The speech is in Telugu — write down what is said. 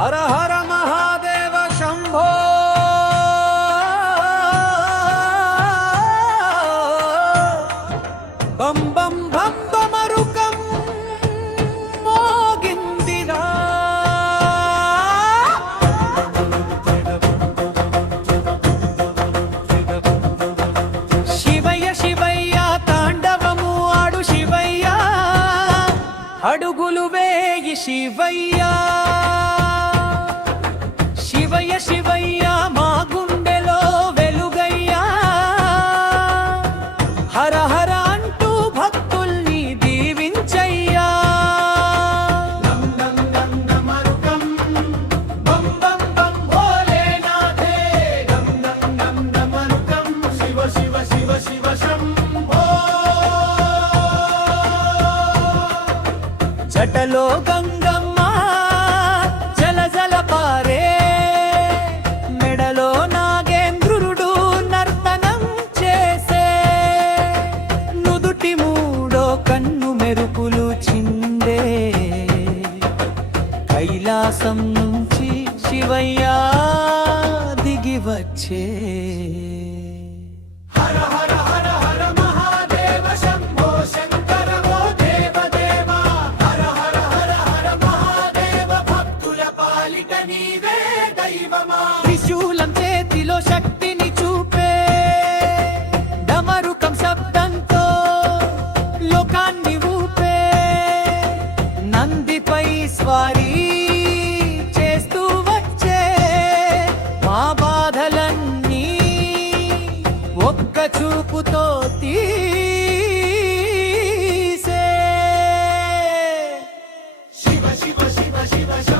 హర హర మహాదేవ శంభో బం బం భం బమరుకం మోగిందిరా శివయ్య శివయ్య తాండవము ఆడు శివయ్య అడుగులు వేయి శివయ్య శివయ్య శివయ్య మా గుండెలో వెలుగయ్యా హర హర అంటూ భక్తుల్ని దీవించయ్యా నం నం నం నమరుకం బం బం బం భోలేనాథే నం నం నం నమరుకం శివ శివ శివ శివ శంభో జటలో గంగమ్మ జల జల పారే మెడలో నాగేంద్రుడు నర్తనం చేసే నుదుటి మూడో కన్ను మెరుపులు చిందే కైలాసం నుంచి శివయ్య దిగి వచ్చే హర హర హర హర మహాదేవ శంభో శంకర ఓ దేవ దేవ హర హర హర హర మహాదేవ భక్తుల పాలిట నీవే దైవమా త్రిశూలం చేతిలో శక్తిని చూపే డమరుకం శబ్దంతో లోకాన్ని ఊపే నందిపై స్వారీ చేస్తూ వచ్చే మా బాధలన్నీ ఒక్క చూపుతో తీసే శివ శివ శివ శివ శివ